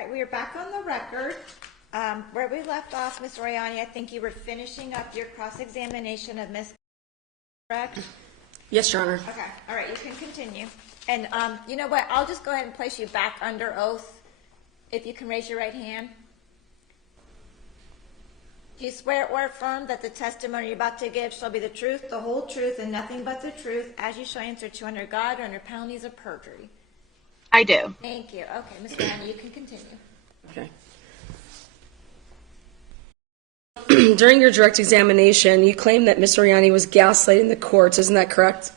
right, we are back on the record. Where we left off, Ms. Oriani, I think you were finishing up your cross-examination of Ms. Correct? Yes, Your Honor. Okay, all right, you can continue. And you know what, I'll just go ahead and place you back under oath. If you can raise your right hand. Do you swear or affirm that the testimony you're about to give shall be the truth, the whole truth, and nothing but the truth, as you shall answer to under God or under penalties of perjury? I do. Thank you. Okay, Ms. Oriani, you can continue. Okay. During your direct examination, you claimed that Ms. Oriani was gaslighting the courts. Isn't that correct?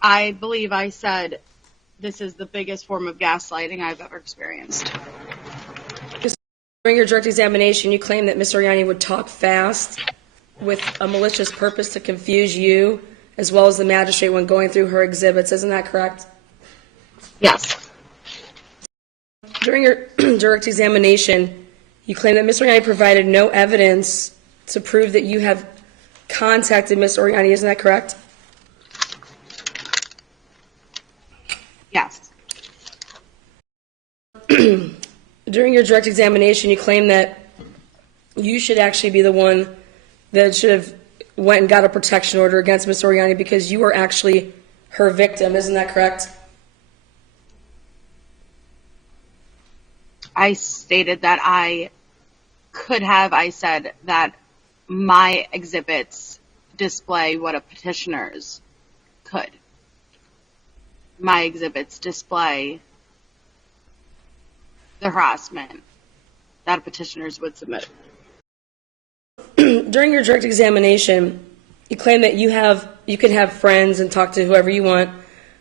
I believe I said this is the biggest form of gaslighting I've ever experienced. During your direct examination, you claimed that Ms. Oriani would talk fast with a malicious purpose to confuse you, as well as the magistrate when going through her exhibits. Isn't that correct? Yes. During your direct examination, you claim that Ms. Oriani provided no evidence to prove that you have contacted Ms. Oriani. Isn't that correct? Yes. During your direct examination, you claim that you should actually be the one that should have went and got a protection order against Ms. Oriani because you were actually her victim. Isn't that correct? I stated that I said that my exhibits display what a petitioner's could. My exhibits display the harassment that petitioners would submit. During your direct examination, you claim that you can have friends and talk to whoever you want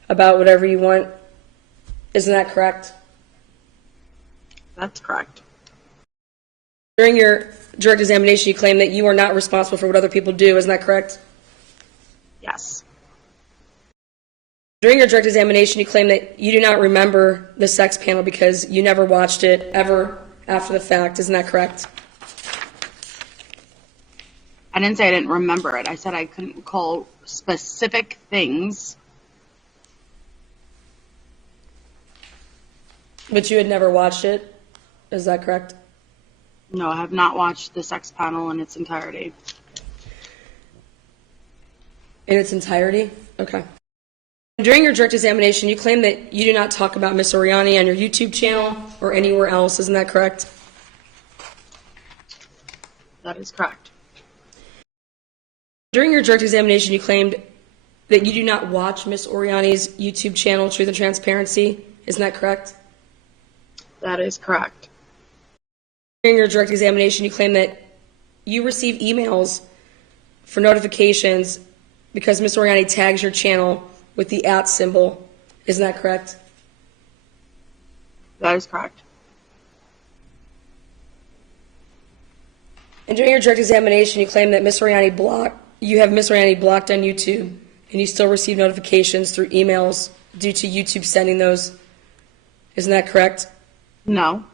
about whatever you want. Isn't that correct? That's correct. During your direct examination, you claim that you are not responsible for what other people do. Isn't that correct? Yes. During your direct examination, you claim that you do not remember the sex panel because you never watched it ever after the fact. Isn't that correct? I didn't say I didn't remember it. I said I couldn't recall specific things. But you had never watched it. Is that correct? No, I have not watched the sex panel in its entirety. In its entirety? Okay. During your direct examination, you claim that you do not talk about Ms. Oriani on your YouTube channel or anywhere else. Isn't that correct? That is correct. During your direct examination, you claimed that you do not watch Ms. Oriani's YouTube channel, Truth and Transparency. Isn't that correct? That is correct. During your direct examination, you claim that you receive emails for notifications because Ms. Oriani tags your channel with the @ symbol. Isn't that correct? That is correct. And during your direct examination, you claim that you have Ms. Oriani blocked on YouTube, and you still receive notifications through emails due to YouTube sending those. Isn't that correct? No.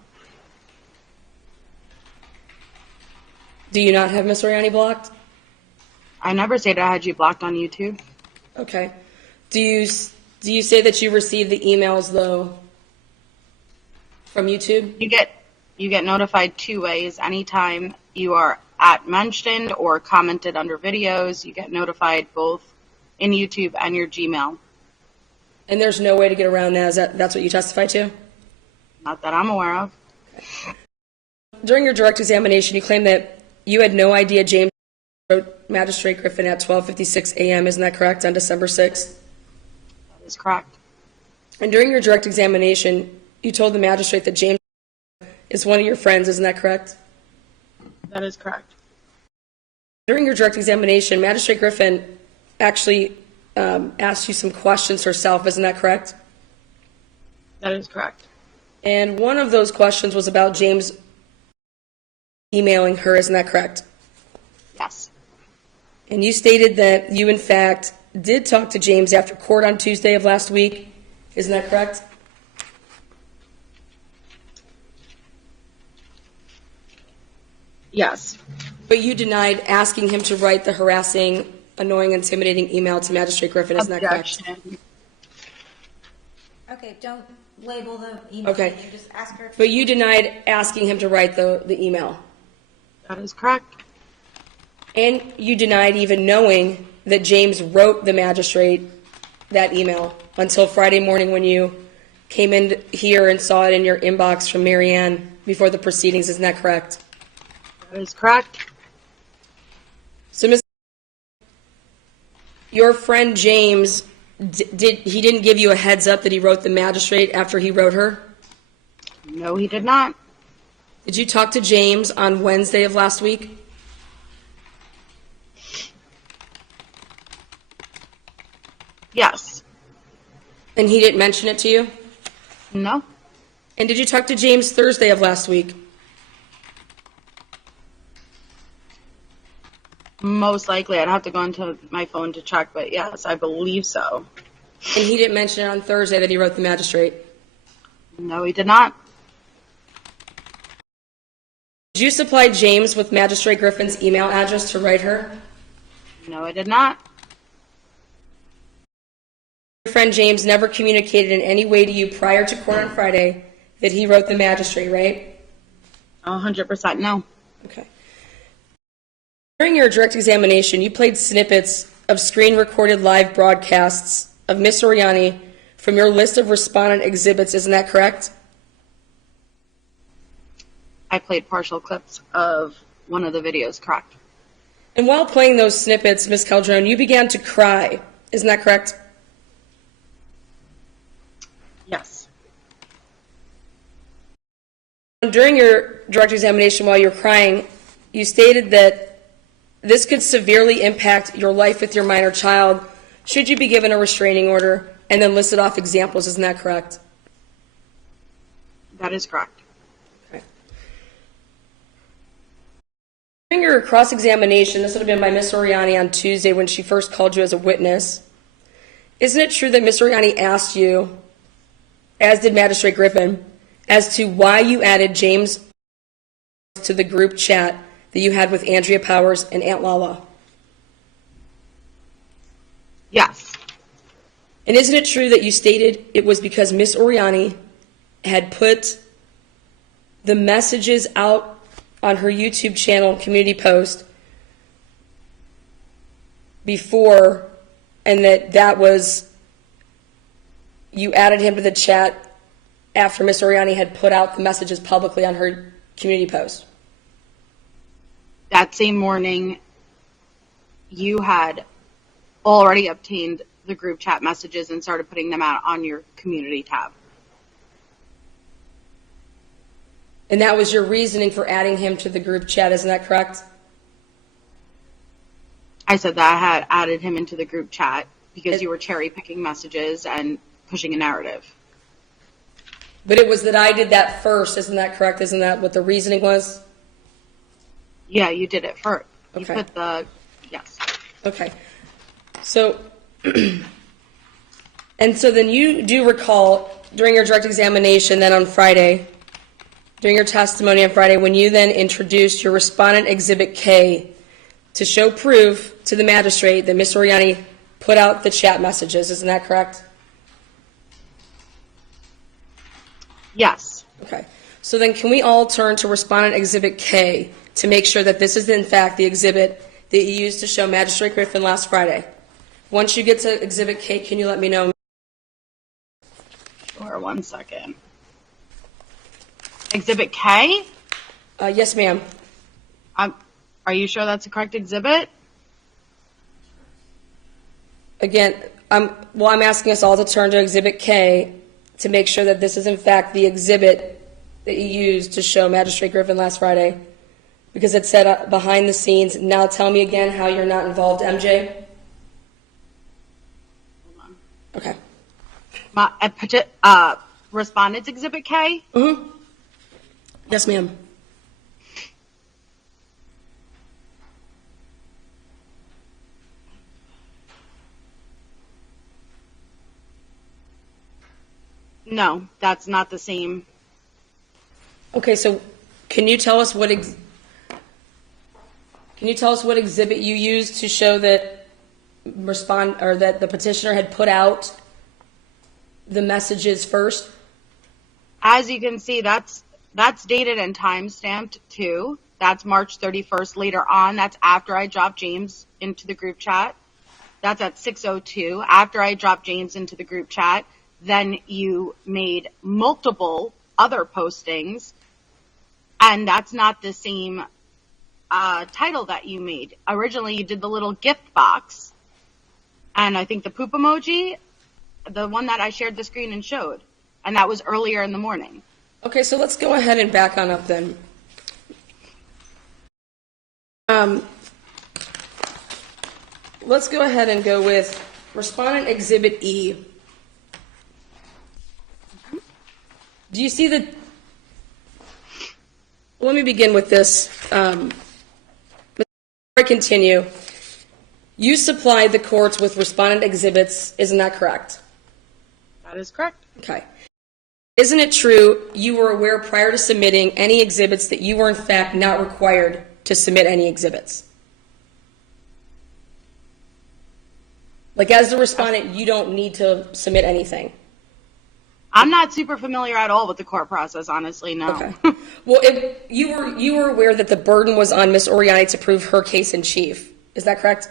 Do you not have Ms. Oriani blocked? I never stated I had you blocked on YouTube. Okay. Do you say that you received the emails, though, from YouTube? You get notified two ways. Anytime you are mentioned or commented under videos, you get notified both in YouTube and your Gmail. And there's no way to get around that? That's what you testified to? Not that I'm aware of. During your direct examination, you claim that you had no idea James wrote Magistrate Griffin at 12:56 a.m. Isn't that correct, on December 6th? That is correct. And during your direct examination, you told the magistrate that James is one of your friends. Isn't that correct? That is correct. During your direct examination, Magistrate Griffin actually asked you some questions herself. Isn't that correct? That is correct. And one of those questions was about James emailing her. Isn't that correct? Yes. And you stated that you, in fact, did talk to James after court on Tuesday of last week. Isn't that correct? Yes. But you denied asking him to write the harassing, annoying, intimidating email to Magistrate Griffin. Isn't that correct? Objection. Okay, don't label the email. Okay. You just ask her. But you denied asking him to write the email. That is correct. And you denied even knowing that James wrote the magistrate that email until Friday morning when you came in here and saw it in your inbox from Marianne before the proceedings. Isn't that correct? That is correct. So, Ms. Your friend James, he didn't give you a heads up that he wrote the magistrate after he wrote her? No, he did not. Did you talk to James on Wednesday of last week? Yes. And he didn't mention it to you? No. And did you talk to James Thursday of last week? Most likely. I'd have to go into my phone to check, but yes, I believe so. And he didn't mention it on Thursday that he wrote the magistrate? No, he did not. Did you supply James with Magistrate Griffin's email address to write her? No, I did not. Your friend James never communicated in any way to you prior to court on Friday that he wrote the magistrate, right? 100% no. Okay. During your direct examination, you played snippets of screen-recorded live broadcasts of Miss Oriani from your list of respondent exhibits. Isn't that correct? I played partial clips of one of the videos, correct? And while playing those snippets, Ms. Calderon, you began to cry. Isn't that correct? Yes. During your direct examination while you're crying, you stated that this could severely impact your life with your minor child should you be given a restraining order, and then listed off examples. Isn't that correct? That is correct. Okay. During your cross-examination, this would have been by Miss Oriani on Tuesday when she first called you as a witness, isn't it true that Miss Oriani asked you, as did Magistrate Griffin, as to why you added James to the group chat that you had with Andrea Powers and Aunt Lala? Yes. And isn't it true that you stated it was because Miss Oriani had put the messages out on her YouTube channel community post before, and that was, you added him to the chat after Miss Oriani had put out the messages publicly on her community post? That same morning, you had already obtained the group chat messages and started putting them out on your community tab. And that was your reasoning for adding him to the group chat, isn't that correct? I said that I had added him into the group chat because you were cherry picking messages and pushing a narrative. But it was that I did that first, isn't that correct? Isn't that what the reasoning was? Yeah, you did it first. You Okay. put the, yes. Okay. So, and so then you do recall during your direct examination then on Friday, during your testimony on Friday, when you then introduced your respondent exhibit K to show proof to the magistrate that Ms. Oriani put out the chat messages, isn't that correct? Yes. Okay. So then can we all turn to respondent exhibit K to make sure that this is in fact the exhibit that you used to show Magistrate Griffin last Friday? Once you get to exhibit K, can you let me know? Sure, 1 second. Exhibit K? Yes, ma'am. Are you sure that's the correct exhibit? Again, I'm asking us all to turn to exhibit K to make sure that this is in fact the exhibit that you used to show Magistrate Griffin last Friday, because it said behind the scenes. Now tell me again how you're not involved, MJ. Hold on. Okay. Respondent's exhibit K? Mm-hmm. Yes, ma'am. No, that's not the same. Okay, so can you tell us what exhibit you used to show that that the petitioner had put out the messages first? As you can see, that's dated and time stamped too. That's March 31st. Later on, that's after I dropped James into the group chat. That's at 6:02. After I dropped James into the group chat, then you made multiple other postings, and that's not the same title that you made. Originally, you did the little gift box, and I think the poop emoji, the one that I shared the screen and showed, and that was earlier in the morning. Okay, so let's go ahead and back on up then. Let's go ahead and go with Respondent Exhibit E. Do you see the... Let me begin with this. Before I continue, you supplied the courts with respondent exhibits, isn't that correct? That is correct. Okay. Isn't it true you were aware prior to submitting any exhibits that you were in fact not required to submit any exhibits? Like, as the respondent, you don't need to submit anything. I'm not super familiar at all with the court process, honestly, no. Okay. Well, you were aware that the burden was on Ms. Oriani to prove her case in chief. Is that correct?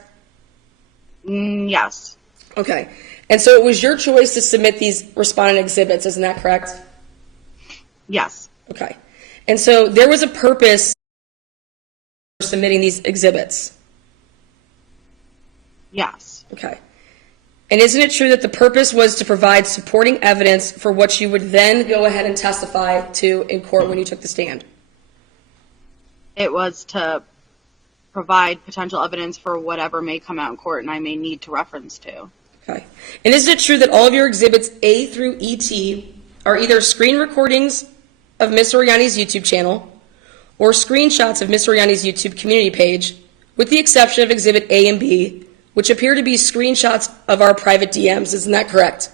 Yes. Okay. And so it was your choice to submit these respondent exhibits, isn't that correct? Yes. Okay. And so there was a purpose for submitting these exhibits. Yes. Okay. And isn't it true that the purpose was to provide supporting evidence for what you would then go ahead and testify to in court when you took the stand? It was to provide potential evidence for whatever may come out in court and I may need to reference to. Okay. And isn't it true that all of your exhibits A through ET are either screen recordings of Ms. Oriani's YouTube channel or screenshots of Ms. Oriani's YouTube community page, with the exception of Exhibit A and B, which appear to be screenshots of our private DMs. Isn't that correct?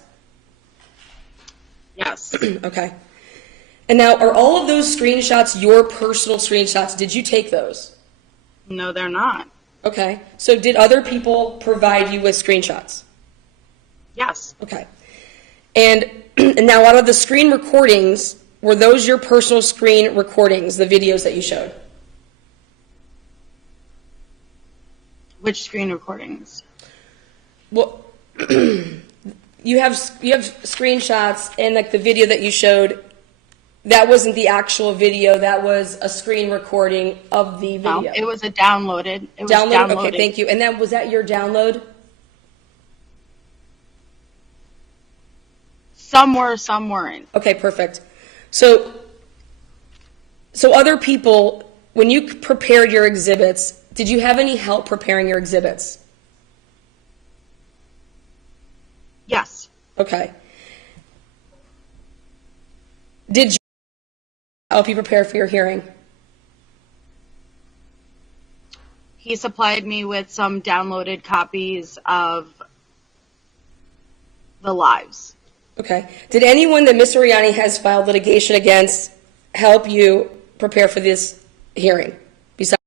Yes. Okay. And now, are all of those screenshots your personal screenshots? Did you take those? No, they're not. Okay. So did other people provide you with screenshots? Yes. Okay. And now, out of the screen recordings, were those your personal screen recordings, the videos that you showed? Which screen recordings? Well, you have screenshots, and like the video that you showed, that wasn't the actual video. That was a screen recording of the video. No, it was a downloaded. It was downloaded. Okay, thank you. And then was that your download? Some were, some weren't. Okay, perfect. So other people, when you prepared your exhibits, did you have any help preparing your exhibits? Yes. Okay. Did you help you prepare for your hearing? He supplied me with some downloaded copies of the lives. Okay. Did anyone that Ms. Oriani has filed litigation against help you prepare for this hearing? Besides,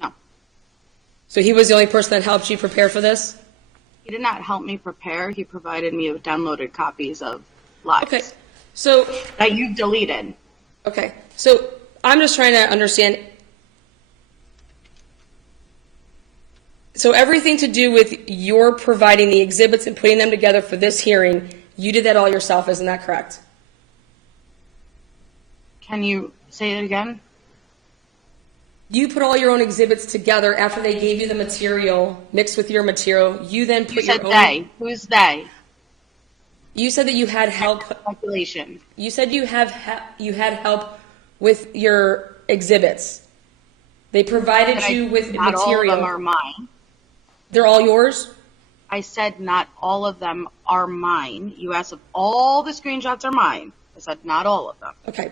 No. so he was the only person that helped you prepare for this? He did not help me prepare. He provided me with downloaded copies of lives. Okay. So, That you've deleted. okay. So I'm just trying to understand. So everything to do with your providing the exhibits and putting them together for this hearing, you did that all yourself, isn't that correct? Can you say it again? You put all your own exhibits together after they gave you the material, mixed with your material. You then put You your said own. they. Who's they? You said that you had help. Speculation. You said you had help with your exhibits. They provided you with Not all of material. them are mine. They're all yours? I said not all of them are mine. You asked if all the screenshots are mine. I said not all of them. Okay,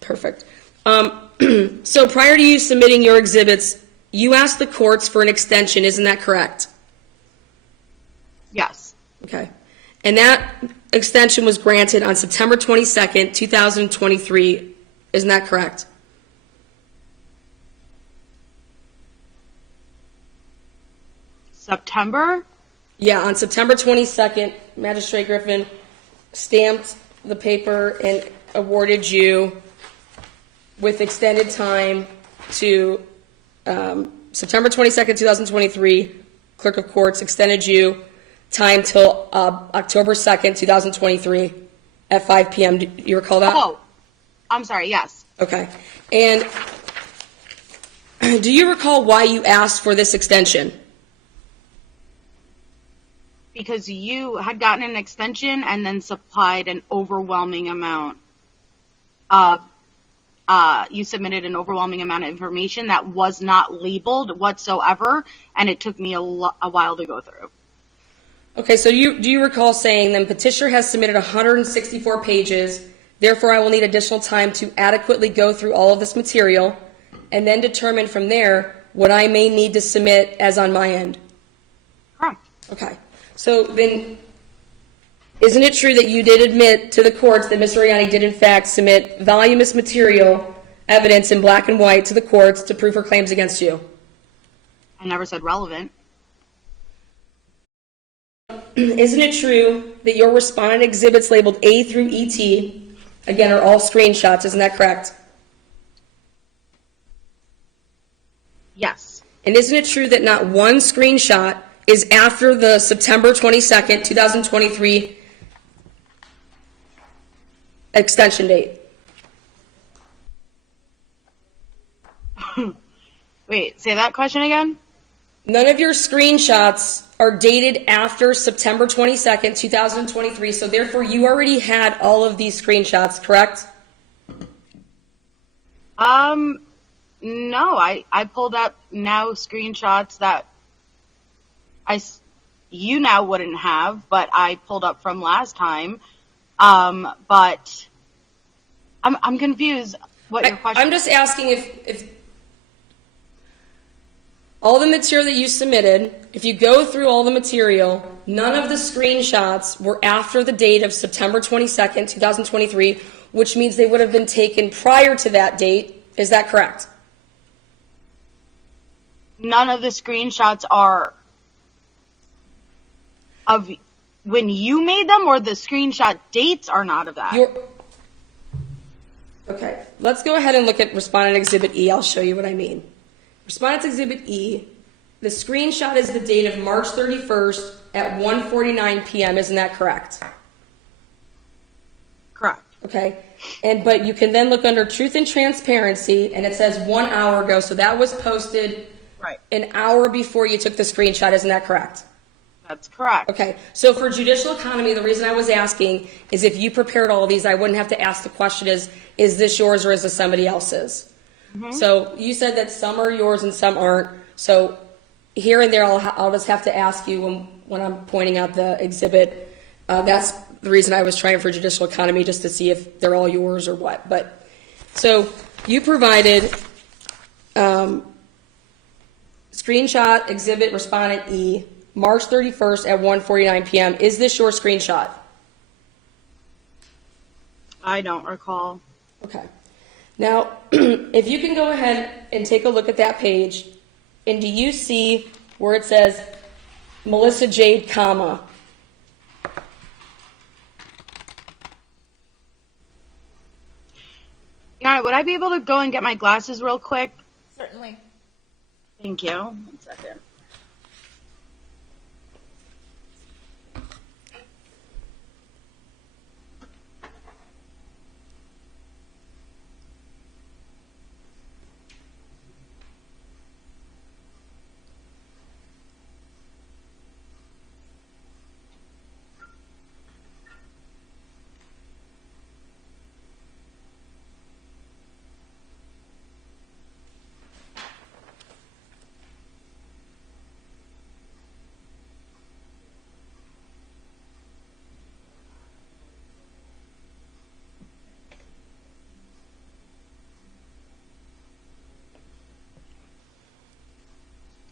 perfect. So prior to you submitting your exhibits, you asked the courts for an extension, isn't that correct? Yes. Okay. And that extension was granted on September 22nd, 2023, isn't that correct? September? Yeah, on September 22nd, Magistrate Griffin stamped the paper and awarded you with extended time to September 22nd, 2023. Clerk of Courts extended you time till October 2nd, 2023 at 5 p.m. Do you recall that? Oh, I'm sorry, yes. Okay. And do you recall why you asked for this extension? Because you had gotten an extension and then supplied an overwhelming amount of, you submitted an overwhelming amount of information that was not labeled whatsoever, and it took me a while to go through. Okay, so do you recall saying then petitioner has submitted 164 pages, therefore I will need additional time to adequately go through all of this material and then determine from there what I may need to submit as on my end? Correct. Okay, so then isn't it true that you did admit to the courts that Ms. Oriani did in fact submit voluminous material, evidence in black and white to the courts to prove her claims against you? I never said relevant. Isn't it true that your respondent exhibits labeled A through ET, again, are all screenshots, isn't that correct? Yes. And isn't it true that not one screenshot is after the September 22nd, 2023 extension date? Wait, say that question again? None of your screenshots are dated after September 22nd, 2023, so therefore you already had all of these screenshots, correct? No, I pulled up now screenshots that you now wouldn't have, but I pulled up from last time. But I'm confused what your question I'm just asking if all the material that you submitted, if you go through all the material, none of the screenshots were after the date of September 22nd, 2023, which means they would have been taken prior to that date. Is that correct? None of the screenshots are of when you made them, or the screenshot dates are not of that. Okay, let's go ahead and look at Respondent Exhibit E. I'll show you what I mean. Respondent Exhibit E, the screenshot is the date of March 31st at 1:49 p.m. Isn't that correct? Correct. Okay, but you can then look under Truth and Transparency, and it says 1 hour ago, so that was posted Right. an hour before you took the screenshot. Isn't that correct? That's correct. Okay, so for judicial economy, the reason I was asking is if you prepared all these, I wouldn't have to ask the question is this yours or is this somebody else's? Mm-hmm. So you said that some are yours and some aren't. So here and there, I'll just have to ask you when I'm pointing out the exhibit. That's the reason I was trying for judicial economy, just to see if they're all yours or what. But so you provided screenshot exhibit respondent E, March 31st at 1:49 p.m. Is this your screenshot? I don't recall. Okay. Now, if you can go ahead and take a look at that page, and do you see where it says Melissa Jade, comma? Yeah, would I be able to go and get my glasses real quick? Certainly. Thank you. 1 second.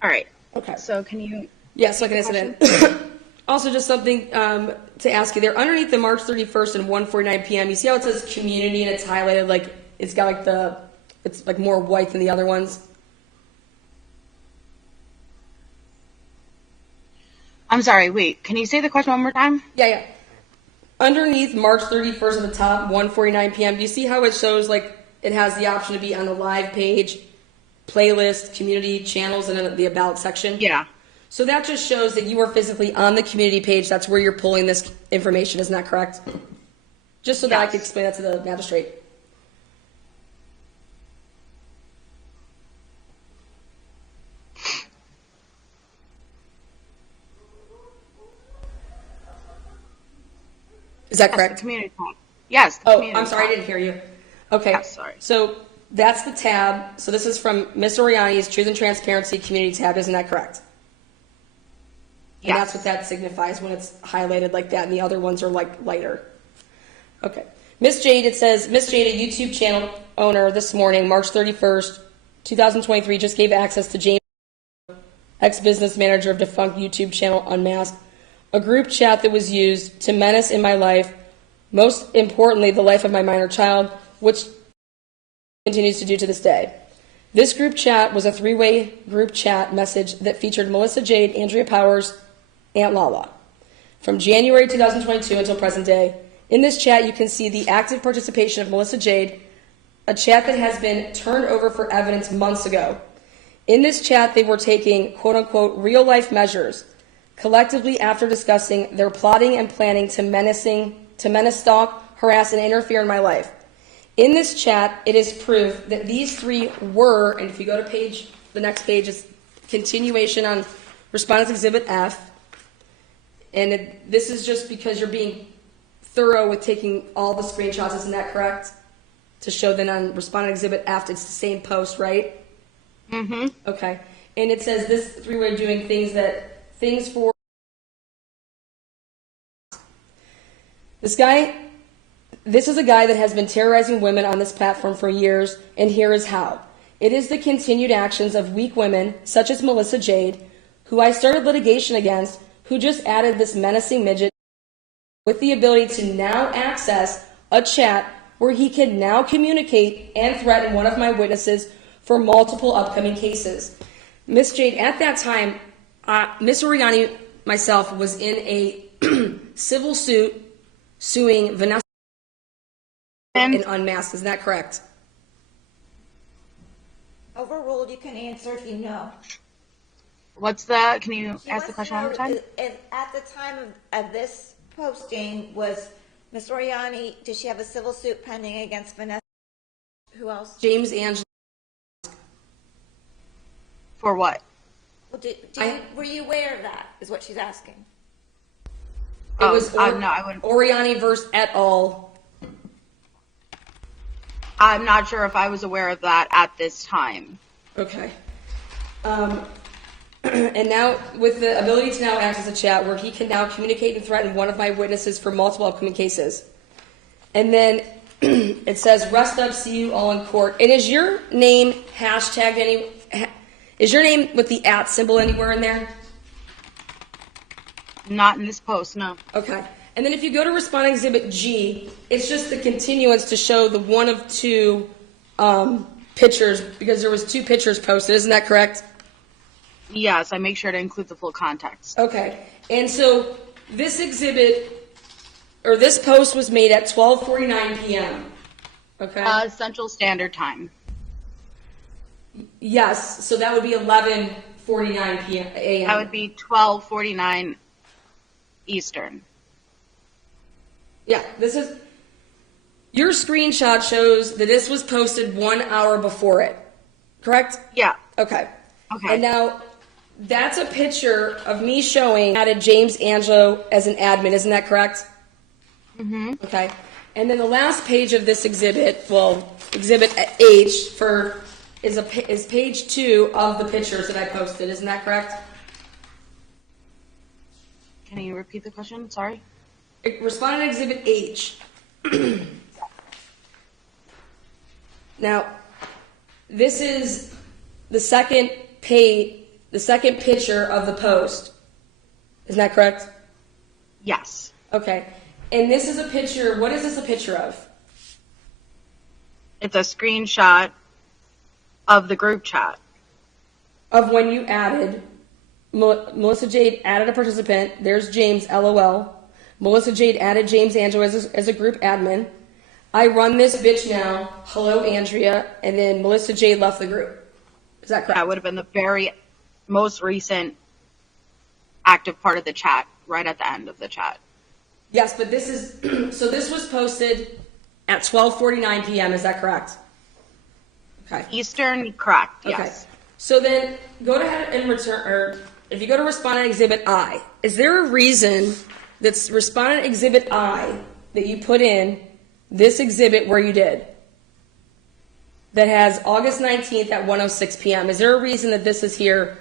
All right. Okay. So can you? Yes, looking at it. Also, just something to ask you there. Underneath the March 31st and 1:49 p.m., you see how it says community and it's highlighted like it's got like it's like more white than the other ones? I'm sorry, wait, can you say the question one more time? Yeah. Underneath March 31st at the top, 1:49 p.m., do you see how it shows, like, it has the option to be on the live page, playlist, community, channels, and then the about section? Yeah. So that just shows that you are physically on the community page. That's where you're pulling this information. Isn't that correct? Just so that I Yes. can explain that to the magistrate. Is that Yes, correct? the community tab. Yes. The Oh, community I'm sorry, I tab. didn't hear you. Okay. Yes, sorry. So that's the tab. So this is from Miss Oriani's Truth and Transparency Community tab. Isn't that correct? And Yes. that's what that signifies when it's highlighted like that, and the other ones are like lighter. Okay. Miss Jade, it says, Miss Jade, a YouTube channel owner this morning, March 31st, 2023, just gave access to James, ex-business manager of defunct YouTube channel Unmasked, a group chat that was used to menace in my life, most importantly, the life of my minor child, which continues to do to this day. This group chat was a three-way group chat message that featured Melissa Jade, Andrea Powers, Aunt Lala. From January 2022 until present day, in this chat you can see the active participation of Melissa Jade, a chat that has been turned over for evidence months ago. In this chat, they were taking quote-unquote real-life measures, collectively after discussing their plotting and planning to menace, stalk, harass, and interfere in my life. In this chat, it is proof that these three were, and if you go to the next page is continuation on Respondents Exhibit F, and this is just because you're being thorough with taking all the screenshots, isn't that correct? To show that on Respondent Exhibit F, it's the same post, right? Mm-hmm. Okay. And it says this three-way doing things for this is a guy that has been terrorizing women on this platform for years, and here is how. It is the continued actions of weak women, such as Melissa Jade, who I started litigation against, who just added this menacing midget with the ability to now access a chat where he can now communicate and threaten one of my witnesses for multiple upcoming cases. Miss Jade, at that time, Miss Oriani, myself, was in a civil suit suing Vanessa and Unmasked. Isn't that correct? Overruled, you can answer if you know. What's the, can you She ask the wants question to one more know time? if at the time of this posting, was Miss Oriani, did she have a civil suit pending against Vanessa? Who else? James Angela. For what? Well, were you aware of that, is what she's asking. It was no, I wouldn't. Oriani versus et al. I'm not sure if I was aware of that at this time. Okay. And now, with the ability to now access a chat where he can now communicate and threaten one of my witnesses for multiple upcoming cases. And then it says, rest up, see you all in court. And is your name hashtagged is your name with the @ symbol anywhere in there? Not in this post, no. Okay. And then if you go to Responding Exhibit G, it's just the continuance to show the one of two pictures, because there was 2 pictures posted. Isn't that correct? Yes, I make sure to include the full context. Okay. And so this exhibit, or this post was made at 12:49 p.m. Okay? Central Standard Time. Yes. So that would be 11:49 p.m. a.m. That would be 12:49 Eastern. Yeah. This is... Your screenshot shows that this was posted 1 hour before it. Correct? Yeah. Okay. Okay. And now... That's a picture of me showing added James Angelo as an admin. Isn't that correct? Mm-hmm. Okay. And then the last page of this exhibit, well, Exhibit H is page 2 of the pictures that I posted. Isn't that correct? Can you repeat the question? Sorry. Respondent Exhibit H. Now, this is the second picture of the post. Isn't that correct? Yes. Okay. And this is a picture. What is this a picture of? It's a screenshot of the group chat. Of when you added Melissa Jade added a participant. There's James, LOL. Melissa Jade added James Angelo as a group admin. I run this bitch now. Hello, Andrea. And then Melissa Jade left the group. Is that correct? That would have been the very most recent active part of the chat, right at the end of the chat. Yes, but this is, so this was posted at 12:49 p.m. Is that correct? Okay. Eastern, correct, Okay. yes. So then go ahead and return, or if you go to Respondent Exhibit I, is there a reason that's Respondent Exhibit I that you put in this exhibit where you did? That has August 19th at 1:06 p.m. Is there a reason that this is here?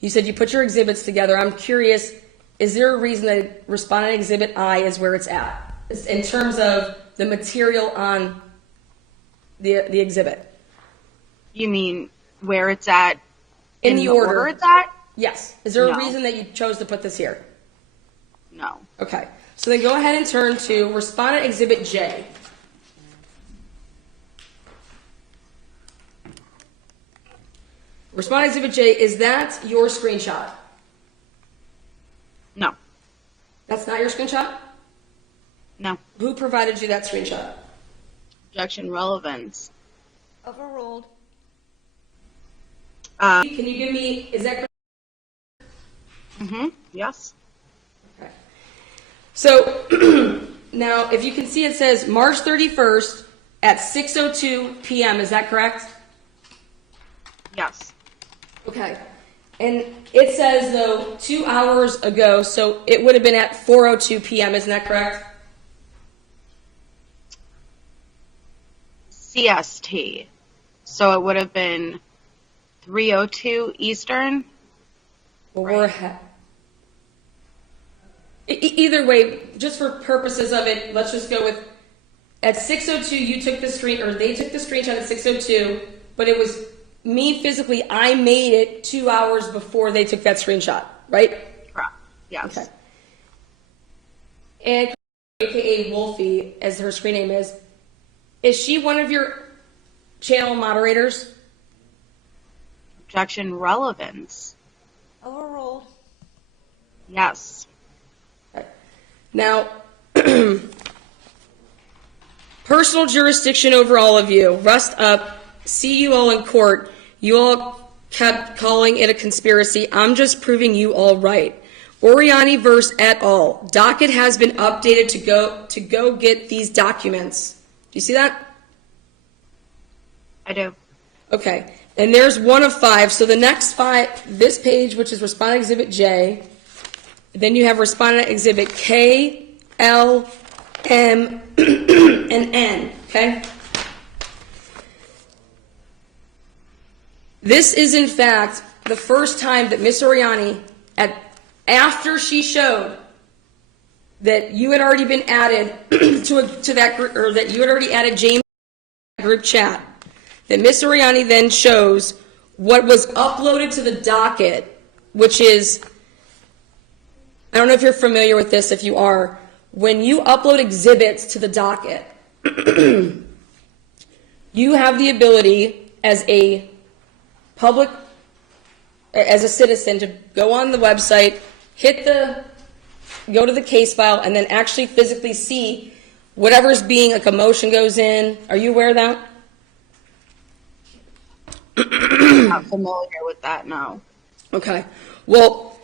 You said you put your exhibits together. I'm curious, is there a reason that Respondent Exhibit I is where it's at in terms of the material on the exhibit? You mean where it's at In the order it's at? Yes. Is there a No. reason that you chose to put this here? No. Okay. So then go ahead and turn to Respondent Exhibit J. Respondent Exhibit J, is that your screenshot? No. That's not your screenshot? No. Who provided you that screenshot? Objection relevance. Overruled. Can you give me, is that correct? Yes. Okay. So now, if you can see, it says March 31st at 6:02 p.m. Is that correct? Yes. Okay. And it says, though, 2 hours ago, so it would have been at 4:02 p.m. Isn't that correct? CST. So it would have been 3:02 Eastern. Well, we're ahead. Either way, just for purposes of it, let's just go with at 6:02. You took the screen, or they took the screenshot at 6:02, but it was me physically. I made it 2 hours before they took that screenshot, right? Correct. Yes. Okay. And AKA Wolfie, as her screen name is she one of your channel moderators? Objection relevance. Overruled. Yes. Okay. Now, personal jurisdiction over all of you. Rest up. See you all in court. You all kept calling it a conspiracy. I'm just proving you all right. Oriani verse et al. Docket has been updated to go get these documents. Do you see that? I do. Okay. And there's one of 5. So the next 5, this page, which is Respondent Exhibit J, then you have Respondent Exhibit K, L, M, and N. Okay? This is, in fact, the first time that Miss Oriani, after she showed that you had already been added to that group, or that you had already added James to that group chat, that Miss Oriani then shows what was uploaded to the docket, which is, I don't know if you're familiar with this. If you are, when you upload exhibits to the docket, you have the ability as a public, as a citizen, to go on the website, go to the case file, and then actually physically see whatever's being, like a motion goes in. Are you aware of that? I'm not familiar with that, no. Okay. Well,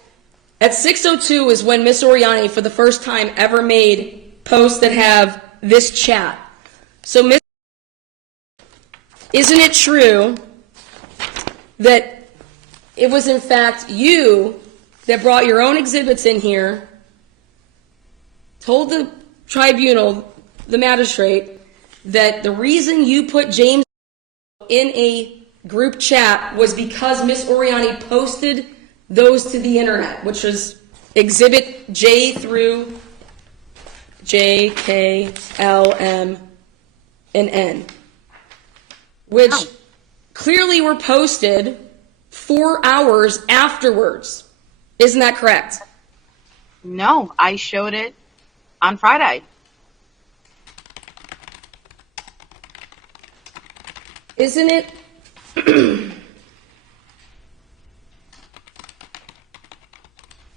at 6:02 is when Miss Oriani, for the first time ever, made posts that have this chat. So, Miss, isn't it true that it was in fact you that brought your own exhibits in here, told the tribunal, the magistrate, that the reason you put James in a group chat was because Miss Oriani posted those to the internet, which was Exhibit J through J, K, L, M, and N, which clearly were posted 4 hours afterwards. Isn't that correct? No, I showed it on Friday. Isn't it?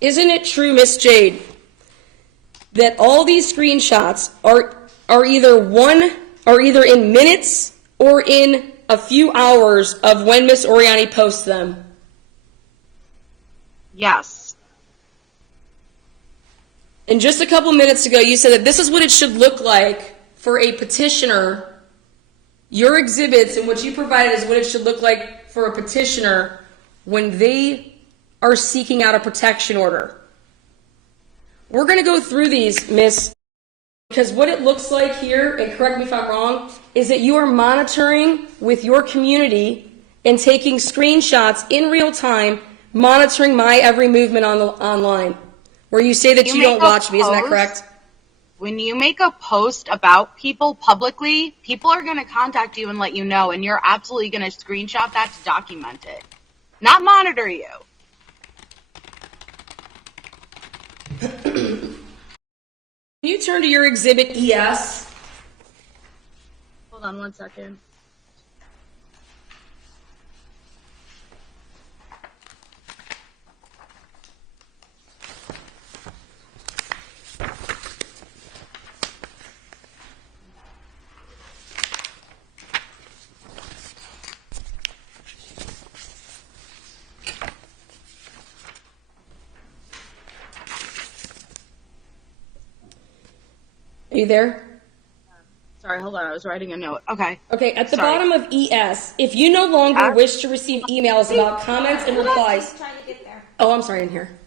Isn't it true, Miss Jade, that all these screenshots are either in minutes or in a few hours of when Miss Oriani posts them? Yes. And just a couple minutes ago, you said that this is what it should look like for a petitioner. Your exhibits and what you provided is what it should look like for a petitioner when they are seeking out a protection order. We're going to go through these, Miss, because what it looks like here, and correct me if I'm wrong, is that you are monitoring with your community and taking screenshots in real time, monitoring my every movement online, where you say that you don't watch me. Isn't that correct? When you make a post about people publicly, people are going to contact you and let you know, and you're absolutely going to screenshot that to document it, not monitor you. Can you turn to your exhibit ES? Hold on 1 second. Are you there? Sorry, hold on. I was writing a note. Okay. Okay, at the Sorry. bottom of ES, if you no longer wish to receive emails about comments and replies. Trying to get there. Oh, I'm sorry, in here.